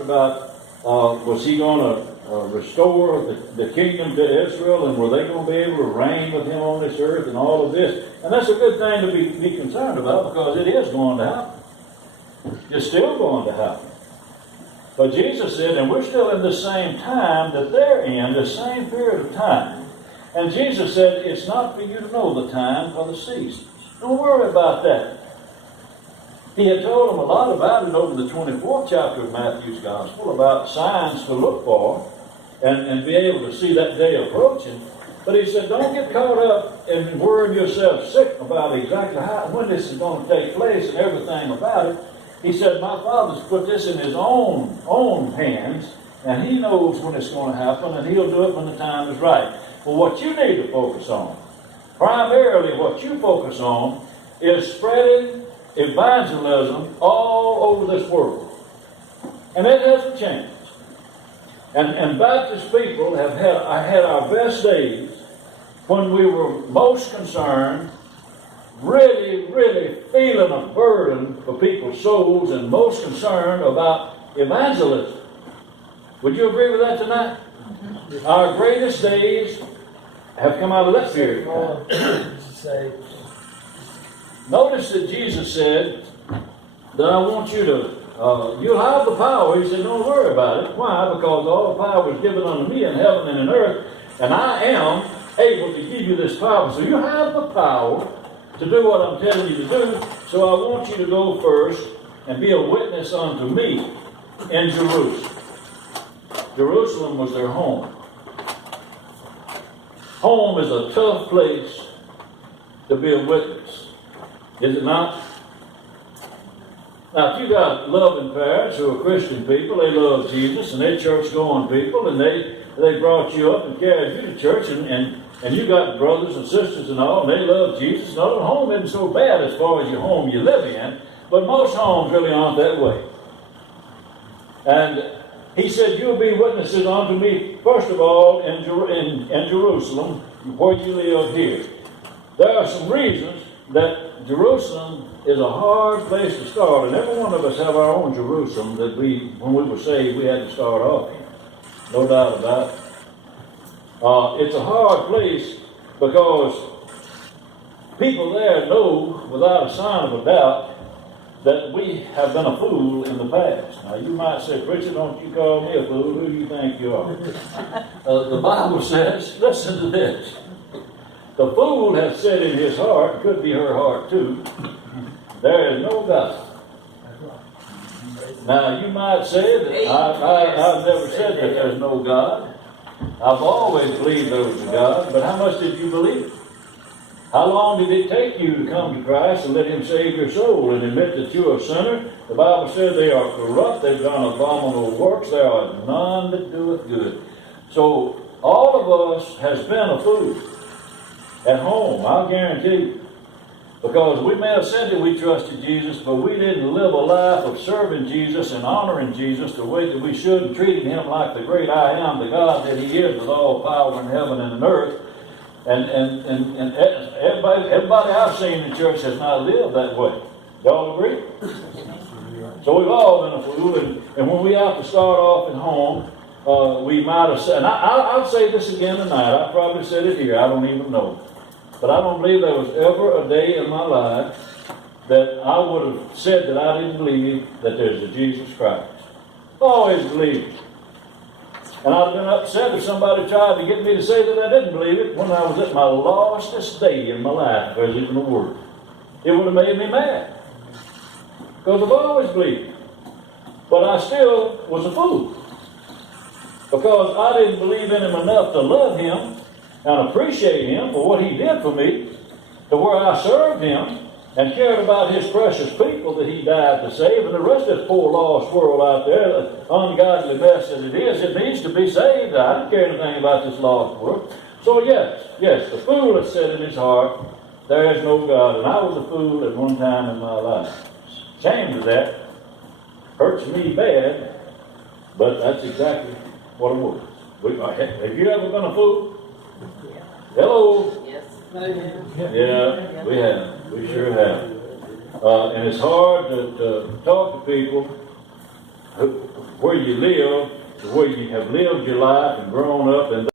talked about was he going to restore the kingdom to Israel, and were they going to be able to reign with him on this earth and all of this? And that's a good thing to be concerned about, because it is going to happen. It's still going to happen. But Jesus said, and we're still in the same time that they're in, the same period of time. And Jesus said, it's not for you to know the time or the seasons. Don't worry about that. He had told them a lot about it over the 24th chapter of Matthew's Gospel, about signs to look for and be able to see that day approaching. But he said, don't get caught up in worrying yourself sick about exactly when this is going to take place and everything about it. He said, my Father's put this in his own hands, and he knows when it's going to happen, and he'll do it when the time is right. But what you need to focus on, primarily what you focus on, is spreading evangelism all over this world. And it hasn't changed. And Baptist people have had our best days when we were most concerned, really, really feeling a burden for people's souls, and most concerned about evangelism. Would you agree with that tonight? Mm-hmm. Our greatest days have come out of that period of time. Notice that Jesus said that I want you to, you'll have the power. He said, don't worry about it. Why? Because all the power is given unto me in heaven and in earth, and I am able to give you this power. So you have the power to do what I'm telling you to do. So I want you to go first and be a witness unto me in Jerusalem. Jerusalem was their home. Home is a tough place to be a witness. Is it not? Now, if you got loving parents who are Christian people, they love Jesus, and they're church-going people, and they brought you up and carried you to church, and you got brothers and sisters and all, and they love Jesus. Now, the home isn't so bad as far as your home you live in, but most homes really aren't that way. And he said, you'll be witnesses unto me, first of all, in Jerusalem, where you live here. There are some reasons that Jerusalem is a hard place to start, and every one of us have our own Jerusalem that when we were saved, we had to start off in. No doubt about it. It's a hard place because people there know, without a sign of a doubt, that we have been a fool in the past. Now, you might say, Preacher, don't you call me a fool. Who do you think you are? The Bible says, listen to this. The fool has said in his heart, could be her heart too, there is no God. Now, you might say that I've never said that there's no God. I've always believed there was a God, but how much did you believe it? How long did it take you to come to Christ and let him save your soul and admit that you're a sinner? The Bible says they are corrupt, they've done abominable works, there are none that doeth good. So, all of us has been a fool. At home, I'll guarantee you. Because we may have said that we trusted Jesus, but we didn't live a life of serving Jesus and honoring Jesus the way that we should, and treating him like the great I am, the God that he is, with all power in heaven and in earth. And everybody I've seen in church has not lived that way. Y'all agree? So we've all been a fool, and when we have to start off at home, we might have said, and I'll say this again tonight, I probably said it here, I don't even know. But I don't believe there was ever a day in my life that I would have said that I didn't believe that there's a Jesus Christ. I always believed. And I'd have been upset if somebody tried to get me to say that I didn't believe it when I was at my lostest day in my life, if there's even a word. It would have made me mad. Because I've always believed. But I still was a fool. Because I didn't believe in him enough to love him and appreciate him for what he did for me, to where I served him and cared about his precious people that he died to save, and the rest of this poor lost world out there, the ungodly mess that it is, it needs to be saved. I don't care anything about this lost world. So yes, the fool has said in his heart, there is no God, and I was a fool at one time in my life. Ashamed of that. Hurts me bad, but that's exactly what it was. Have you ever been a fool? Hello? Yes. Yeah, we have. We sure have. And it's hard to talk to people where you live, where you have lived your life and grown up, and